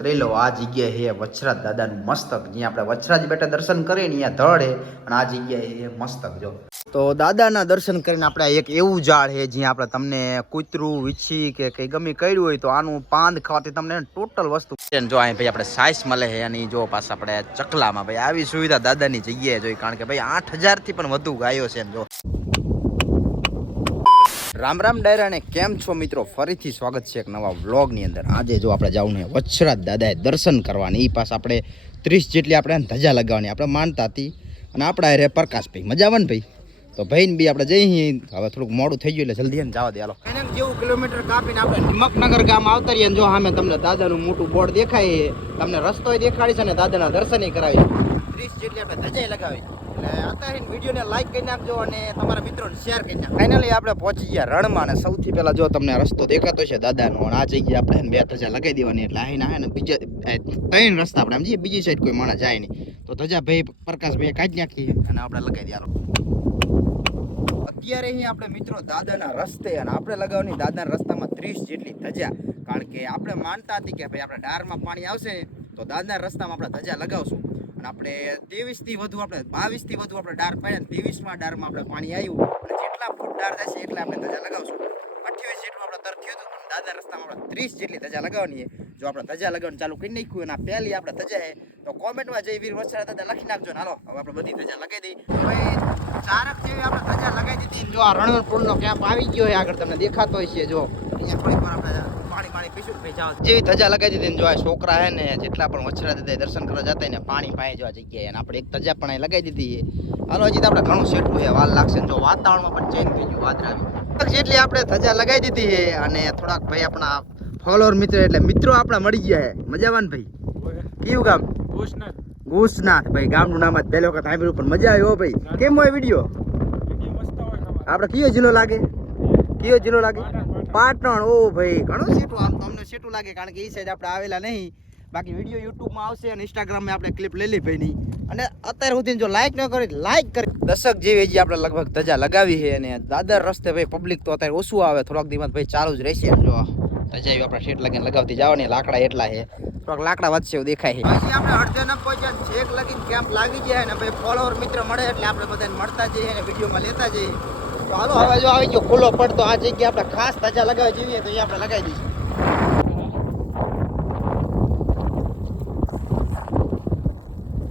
ત્રેલો આ જગ્યાએ હે વચરાજ દાદાનું મસ્તક, જ્યાં આપણે વચરાજ બેટા દર્શન કરીએ ને ત્યાં ધડ હે, અને આ જગ્યાએ હે મસ્તક. જો તો દાદાના દર્શન કરીને આપણે એક એવું ઝાડ છે જ્યાં આપણે તમને કૂતરું વીછી કે કંઈ ગમે કર્યું હોય તો આનું પાંદ ખાવાથી તમને ટોટલ વસ્તુ જો અહીં ભાઈ આપણે સાઈસ મળે છે. અને જો પાછા આપણે ચકલામાં ભાઈ આવી સુવિધા દાદાની જગ્યાએ જોઈ, કારણ કે ભાઈ 8000થી પણ વધુ ગાયો છે. જો રામ રામ ડાયરા, ને કેમ છો મિત્રો? ફરીથી સ્વાગત છે એક નવા વ્લોગની અંદર. આજે જો આપણે જવાનું છે વચરાજ દાદાએ દર્શન કરવાની. એ પાસ આપણે 30 જેટલી આપણે ધજા લગાવવાની આપણે માનતા હતી. અને આપણા રે પ્રકાશભાઈ મજા આવે ને ભાઈ, તો ભાઈને બી આપણે જઈએ. હવે થોડુંક મોડું થઈ ગયું એટલે જલ્દી જવા દે. હાલો જેવું કિલોમીટર કાપીને આપણે હિંમતનગર ગામ આવતા રહીએ. જો સામે તમને દાદાનું મોટું બોર્ડ દેખાય, તમને રસ્તો દેખાડી છે અને દાદાના દર્શન કરાવી. 30 જેટલી આપણે ધજા લગાવી. એટલે અત્યારે વિડીયોને લાઈક કરી નાખજો અને તમારા મિત્રોને શેર કરી નાખજો. ફાઇનલી આપણે પહોંચી ગયા રણમાં. અને સૌથી પહેલા જો તમને રસ્તો દેખાતો છે દાદાનો, અને આ જગ્યાએ આપણે 2 ધજા લગાવી દેવાની. એટલે આને બીજા 3 રસ્તા આપણે સમજીએ, બીજી સાઈડ કોઈ માણસ જાય નહીં. તો ધજા ભાઈ પ્રકાશભાઈ કાઢી નાખીએ અને આપણે લગાવી દઈએ. અત્યારે અહીં આપણે મિત્રો દાદાના રસ્તે, અને આપણે લગાવવાની દાદાના રસ્તામાં 30 જેટલી ધજા. કારણ કે આપણે માનતા હતી કે ભાઈ આપણે ડારમાં પાણી આવશે ને તો દાદાના રસ્તામાં આપણે ધજા લગાવશું. અને આપણે 23 થી વધુ આપણે 22 થી વધુ આપણે ડાર પાડ્યા. 23માં ડારમાં આપણે પાણી આવ્યું, અને જેટલા ફૂટ ડાર જશે એટલે આપણે ધજા લગાવશું. 28 જેટલું આપણે તર થયું હતું. દાદા રસ્તામાં આપણે 30 જેટલી ધજા લગાવવાની. જો આપણે ધજા લગાવવાનું ચાલુ કરી નાખ્યું અને પહેલી આપણે ધજા છે તો કોમેન્ટમાં જય વીર વચરાજ દાદા લખી નાખજો. હાલો હવે આપણે બધી ધજા લગાવી દઈએ. ભાઈ ચારક જેવી આપણે ધજા લગાવી દીધી. જો આ રણપુરનો કેમ્પ આવી ગયો છે, આગળ તમને દેખાતો હશે. જો અહીંયા થોડીક વાર આપણે પાણી પીશું ભાઈ જાવ જેવી ધજા લગાવી દીધી. જો આ છોકરા હે ને જેટલા પણ વચરાજ દાદા દર્શન કરવા જતા ને પાણી પાય જો આ જગ્યાએ, અને આપણે એક ધજા પણ અહીં લગાવી દીધી. હાલો હજી તો આપણે ઘણું સેટલું છે, વાર લાગશે. જો વાતાવરણમાં પણ ચેન્જ થઈ ગયું, વાદળાવી જેટલી આપણે ધજા લગાવી દીધી છે. અને થોડાક ભાઈ આપણા ફોલોઅર મિત્ર એટલે મિત્રો આપણા મળી ગયા છે. મજાવાન ભાઈ કયું ગામ? ગુસનાથ ભાઈ ગામનું નામ જ પહેલો વખત સાંભળ્યું, પણ મજા આવી હો ભાઈ. કેમ હોય વિડીયો? આપણે કયો જિલ્લો લાગે? કયો જિલ્લો લાગે? પાટણ. ઓ ભાઈ ઘણું સેટું, આમ તો અમને સેટું લાગે કારણ કે એ સાઈડ આપણે આવેલા નહીં. બાકી વિડીયો યુટ્યુબમાં આવશે અને ઇન્સ્ટાગ્રામમાં આપણે ક્લિપ લઈ લી ભાઈની. અને અત્યારે સુધી જો લાઈક ન કરી લાઈક કરી. દશક જેવી હજી આપણે લગભગ ધજા લગાવી છે. અને દાદર રસ્તે ભાઈ પબ્લિક તો અત્યારે ઓછું આવે, થોડાક દિવસ ભાઈ ચાલુ જ રહેશે. જો ધજા આપણે શેટ લગીને લગાવતી જવાની. લાકડા એટલા છે, થોડાક લાકડા વધશે એવું દેખાય છે. પછી આપણે અડધે ન પહોંચ્યા, છેક લગીને કેમ્પ લાગી જાય ને ભાઈ ફોલોવર મિત્ર મળે એટલે આપણે બધાને મળતા જઈએ અને વિડીયોમાં લેતા જઈએ. તો હાલો હવે જો આવી ગયો ખુલ્લો પડતો આ જગ્યાએ આપણે ખાસ ધજા લગાવી જઈએ તો અહીંયા આપણે લગાવી દઈશું.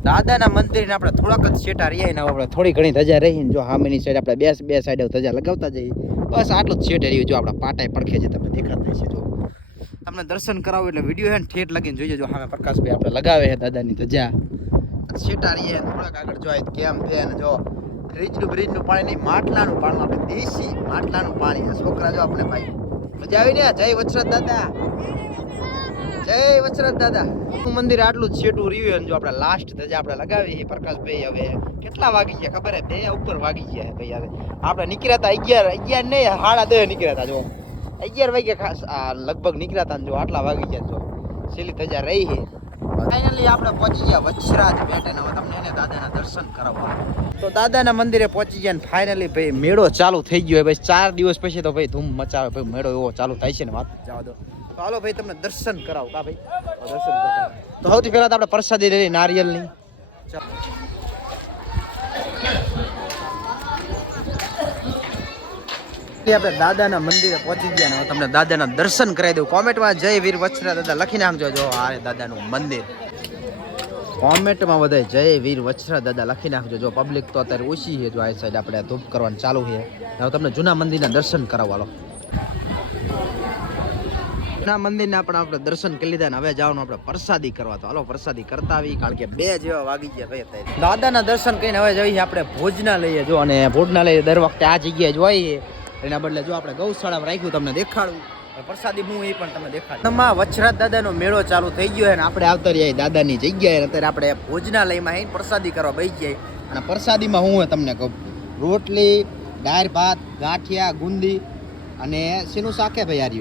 દાદાના મંદિરને આપણે થોડાક જ શેટા રહીએ ને આપણે થોડી ઘણી ધજા રહીને જો સામેની સાઈડ આપણે બે સાઈડ ધજા લગાવતા જઈએ. બસ આટલું જ શેટ રહ્યું. જો આપણા પાટાએ પડખે છે તમને દેખાતા છે. જો તમને દર્શન કરાવું એટલે વિડીયો હે ને ઠેઠ લગીને જોઈએ. જો સામે પ્રકાશભાઈ આપણે લગાવે છે દાદાની ધજા. શેટા રહીએ થોડાક આગળ જો કેમ છે ને જો બ્રિજનું પાણી નહીં, માટલાનું પાણી, આપણે દેશી માટલાનું પાણી. છોકરા જો આપણે ભાઈ મજા આવી ને. જય વચરાજ દાદા, જય વચરાજ દાદા. મંદિર આટલું જ છેટું રહ્યું. જો આપણે લાસ્ટ ધજા આપણે લગાવી પ્રકાશભાઈ. હવે કેટલા વાગી ગયા ખબર હે? 2 ઉપર વાગી ગયા ભાઈ. હવે આપણે નીકળ્યા હતા 11 નહીં 10:30 નીકળ્યા હતા. જો 11 વાગ્યા ખાસ લગભગ નીકળ્યા હતા. જો આટલા વાગી ગયા. જો છેલ્લી ધજા રહી છે. ફાઇનલી આપણે પહોંચી ગયા વચરાજ બેટે. હવે તમને એને દાદાના દર્શન કરાવવા. તો દાદાના મંદિરે પહોંચી ગયા ને ફાઇનલી ભાઈ મેળો ચાલુ થઈ ગયો. ભાઈ 4 દિવસ પછી તો ભાઈ ધૂમ મચાવે ભાઈ. મેળો એવો ચાલુ થાય છે ને વાત જવા દો. તો હાલો ભાઈ તમને દર્શન કરાવો. કા ભાઈ દર્શન કરતા. તો સૌથી પહેલા તો આપણે પ્રસાદી લઈ નારિયેલની. આપણે દાદાના મંદિરે પહોંચી ગયા ને તમને દાદાના દર્શન કરાવી દઉં. કોમેન્ટમાં જય વીર વચરાજ દાદા લખી નાખજો. જો આ દાદાનું મંદિર કોમેન્ટમાં બધાય જય વીર વચરાજ દાદા લખી નાખજો. જો પબ્લિક તો અત્યારે ઓછી છે. જો આ સાઈડ આપણે ધૂપ કરવાનું ચાલુ છે. હવે તમને જૂના મંદિરના દર્શન કરાવવાનો. જૂના મંદિરના આપણે દર્શન કરી લીધા ને હવે જવાનું આપણે પ્રસાદી કરવા. તો હાલો પ્રસાદી કરતા આવી, કારણ કે 2 જેવા વાગી ગયા ભાઈ અત્યારે. દાદાના દર્શન કરીને હવે જઈએ આપણે ભોજનાલય. જો અને ભોજનાલય દર વખતે આ જગ્યાએ જ હોય. એના બદલે જો આપણે ગૌશાળામાં રાખ્યું તમને દેખાડું. પ્રસાદી હું એ પણ તમને દેખાડું. વચરાજ દાદાનો મેળો ચાલુ થઈ ગયો અને આપણે આવતા રહ્યા દાદાની જગ્યાએ. અત્યારે આપણે ભોજનાલયમાં આવીને પ્રસાદી કરવા બેસી જાય. અને પ્રસાદીમાં હું તમને કહું, રોટલી, દાળ ભાત, ગાંઠિયા, ગુંદી અને શેનું શાક છે ભાઈ? યાર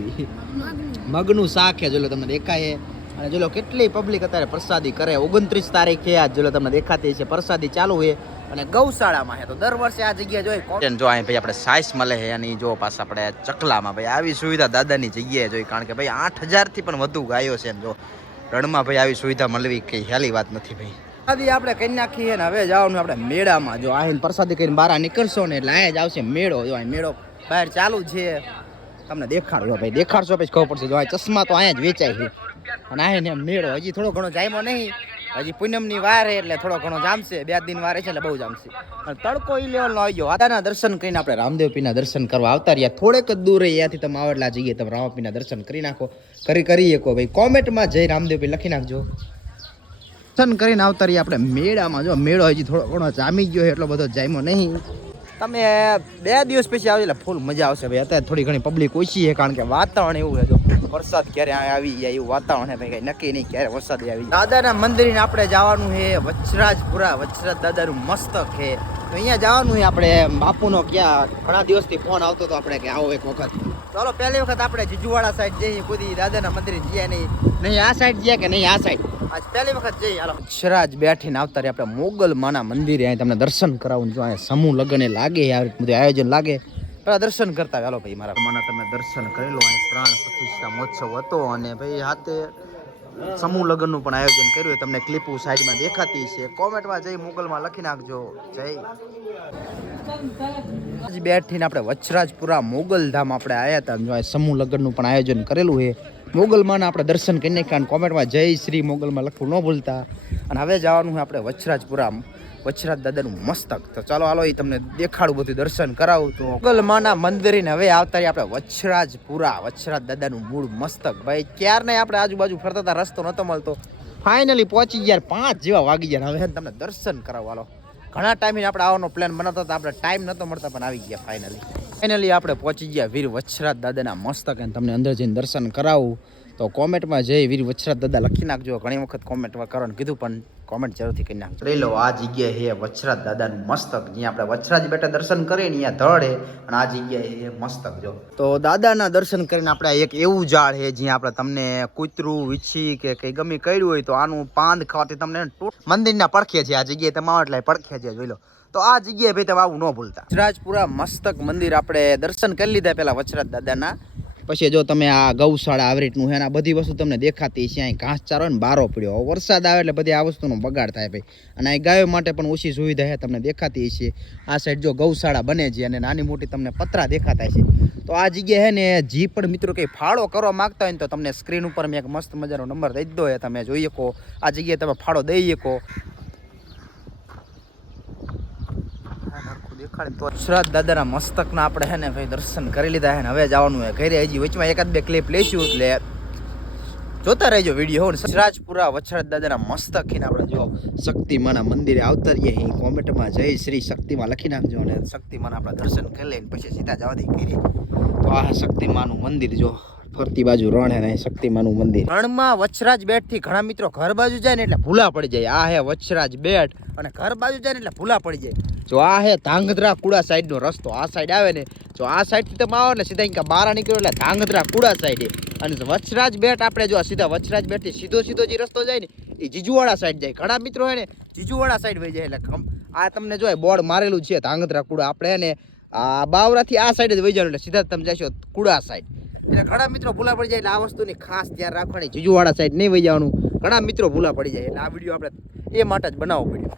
મગનું શાક છે. જો તમને દેખાય. અને જો કેટલી પબ્લિક અત્યારે પ્રસાદી કરે. 29 તારીખે આજ જો તમને દેખાતી છે પ્રસાદી ચાલુ છે. અને ગૌશાળામાં છે તો દર વર્ષે આ જગ્યાએ જોઈ જો અહીં ભાઈ આપણે સાઈસ મળે છે. અને જો પાછા આપણે ચકલામાં ભાઈ આવી સુવિધા દાદાની જગ્યાએ જોઈ, કારણ કે ભાઈ 8000થી પણ વધુ ગાયો છે. જો રણમાં ભાઈ આવી સુવિધા મળવી કઈ હેલી વાત નથી ભાઈ. આદી આપણે કરી નાખીએ ને હવે જવાનું આપણે મેળામાં. જો આહીને પ્રસાદી કરીને બહાર નીકળશો ને એટલે અહીંયા જ આવશે મેળો. જો અહીં મેળો બહાર ચાલુ છે, તમને દેખાડજો ભાઈ, દેખાડશો પછી ખબર પડશે. જો આ ચશ્મા તો અહીંયા જ વેચાય છે અને આહીને મેળો હજી થોડો ઘણો જામ્યો નહીં, હજી પૂનમની વાર એટલે થોડો ઘણો જામશે, 2 દિન વાર છે એટલે બહુ જામશે. અને તડકો ઈ લેવલનો આવી ગયો. દાદાના દર્શન કરીને આપણે રામદેવપીરના દર્શન કરવા આવતા રહ્યા. થોડેક જ દૂર ત્યાંથી તમે આવેલા જઈએ તમે રામપીના દર્શન કરી નાખો, કરી શકો ભાઈ. કોમેન્ટમાં જય રામદેવપી લખી નાખજો. દર્શન કરીને આવતા રહ્યા આપણે મેળામાં. જો મેળો હજી થોડો ઘણો જામી ગયો એટલો બધો જામ્યો નહીં. તમે 2 દિવસ પછી આવે એટલે ફૂલ મજા આવશે ભાઈ. અત્યારે થોડી ઘણી પબ્લિક ઓછી છે કારણ કે વાતાવરણ એવું છે. જો વરસાદ ક્યારે આવી જાય એવું વાતાવરણ છે ભાઈ, કઈ નક્કી નહીં ક્યારે વરસાદ આવી. દાદાના મંદિરે આપણે જવાનું છે વચરાજપુરા. વચરાજ દાદાનું મસ્તક છે તો અહીંયા જવાનું છે આપણે. બાપુનો ક્યાં ઘણા દિવસથી ફોન આવતો હતો આપણે કે આવો એક વખત. ચાલો પહેલી વખત આપણે જીજુવાડા સાઈડ જઈએ. કોઈ દાદાના મંદિરે જઈએ નહીં આ સાઈડ જઈએ કે નહીં આ સાઈડ, આજ પહેલી વખત જઈએ. હાલો વચરાજ બેઠીને આવતા રહે આપણે મોગલ માના મંદિરે. અહીં તમને દર્શન કરાવું. જો અહીંયા સમૂહ લગ્ન લાગે, આવી બધું આયોજન લાગે. પેલા દર્શન કરતા હાલો ભાઈ. મારા માના તમે દર્શન કરી લો. અહીં પ્રાણ પ્રતિષ્ઠા મહોત્સવ હતો અને ભાઈ હાથે સમૂહ લગ્નનું પણ આયોજન કર્યું. તમને ક્લિપો સાઈડમાં દેખાતી છે. કોમેન્ટમાં જય મોગલમાં લખી નાખજો. જય બેઠીને આપણે વચરાજપુરા મોગલધામ આપણે આવ્યા હતા. જો સમૂહ લગ્નનું પણ આયોજન કરેલું છે. મોગલમાં આપણે દર્શન કરી નાખ્યા. કોમેન્ટમાં જય શ્રી મોગલમાં લખવું ન ભૂલતા. અને હવે જવાનું છે આપણે વચરાજપુરા, વચરાજ દાદાનું મસ્તક. તો ચાલો હાલો એ તમને દેખાડું, બધું દર્શન કરાવું. તો મોગલમાના મંદિરે હવે આવતા આપણે વચરાજપુરા, વચરાજ દાદાનું મૂળ મસ્તક. ભાઈ ક્યારને આપણે આજુબાજુ ફરતા હતા, રસ્તો નતો મળતો. ફાઇનલી પહોંચી ગયા, 5 જેવા વાગી ગયા. હવે તમને દર્શન કરાવો હાલો. ઘણા ટાઈમે આપણે આવવાનો પ્લાન બનાવતા હતા, આપણે ટાઈમ નતો મળતા પણ આવી ગયા ફાઇનલી આપણે પહોંચી ગયા વીર વચરાજ દાદાના મસ્તક. અને તમને અંદર જઈને દર્શન કરાવું. તો કોમેન્ટમાં જય વીર વચરાજ દાદા લખી નાખજો. ઘણી વખત કોમેન્ટમાં કરવાનું કીધું પણ કોમેન્ટ જરૂરથી કરી નાખજો. લઈ લો આ જગ્યાએ હે વચરાજ દાદાનું મસ્તક. જ્યાં આપણે વચરાજ બેટા દર્શન કરીએ ને ત્યાં ધડ હે અને આ જગ્યાએ હે મસ્તક. જો તો દાદાના દર્શન કરીને આપણે એક એવું ઝાડ છે જ્યાં આપણે તમને કૂતરું વીછી કે કંઈ ગમી કર્યું હોય તો આનું પાંદ ખાવાથી તમને મંદિરના પડખે છે. આ જગ્યાએ તમે આવો એટલે પડખે છે, જોઈ લો. તો આ જગ્યાએ ભાઈ તમે આવું ન ભૂલતા. વચરાજપુરા મસ્તક મંદિર આપણે દર્શન કરી લીધા પેલા વચરાજ દાદાના. પછી જો તમે આ ગૌશાળા આવી રીતનું છે ને આ બધી વસ્તુ તમને દેખાતી છે. અહીં ઘાસચારો ને બારો પડ્યો, વરસાદ આવે એટલે બધી આ વસ્તુનો બગાડ થાય ભાઈ. અને અહીં ગાયો માટે પણ ઓછી સુવિધા છે, તમને દેખાતી છે. આ સાઈડ જો ગૌશાળા બને છે અને નાની મોટી તમને પતરા દેખાતા છે. તો આ જગ્યાએ છે ને જે પણ મિત્રો કંઈ ફાળો કરવા માગતા હોય ને તો તમને સ્ક્રીન ઉપર મેં એક મસ્ત મજાનો નંબર દઈ દીધો હોય, તમે જોઈ શકો. આ જગ્યાએ તમે ફાળો દઈ શકો. વચરાજ દાદાના મસ્તકના આપણે હે ને ભાઈ દર્શન કરી લીધા છે ને હવે જવાનું હોય ઘરે. હજી વચમાં 1-2 ક્લિપ લઈશું એટલે જોતા રહેજો વિડીયો. વચરાજપુરા વચરાજ દાદાના મસ્તક ને આપણે જો શક્તિમાના મંદિરે આવતા રહીએ. કોમેન્ટમાં જય શ્રી શક્તિમાં લખી નાખજો અને શક્તિમાના આપણે દર્શન કરી લઈને પછી સીધા જવા દઈ કરીએ. તો આ શક્તિમાનું મંદિર જો ફરતી બાજુ રણ હે ને શક્તિમાનું મંદિર. રણમાં વચરાજ બેટ થી ઘણા મિત્રો ઘર બાજુ જાય ને એટલે ભૂલા પડી જાય. આ હે વચરાજ બેટ અને ઘર બાજુ જાય ને એટલે ભૂલા પડી જાય. જો આ હે ધાંગધ્રા કુડા સાઈડ નો રસ્તો. આ સાઈડ આવે ને જો આ સાઈડ થી તમે આવો ને સીધા અહીંયા બહાર નીકળો એટલે ધાંગધ્રા કુડા સાઈડ. અને વચરાજ બેટ આપણે જો સીધા વચરાજ બેટ થી સીધો જે રસ્તો જાય ને એ જીજુવાડા સાઈડ જાય. ઘણા મિત્રો હે ને જીજુવાડા સાઈડ વહી જાય. એટલે આ તમને જો બોર્ડ મારેલું છે ધાંગધ્રા કુડા. આપણે હે ને આ બાવરાથી આ સાઈડ જ વહી જવાનું એટલે સીધા તમે જશો કુડા સાઈડ. એટલે ઘણા મિત્રો ભૂલા પડી જાય એટલે આ વસ્તુની ખાસ ધ્યાન રાખવાની. જીજુવાડા સાઈડ નહીં વહી જવાનું. ઘણા મિત્રો ભૂલા પડી જાય એટલે આ વિડીયો આપણે એ માટે જ બનાવવો પડ્યો.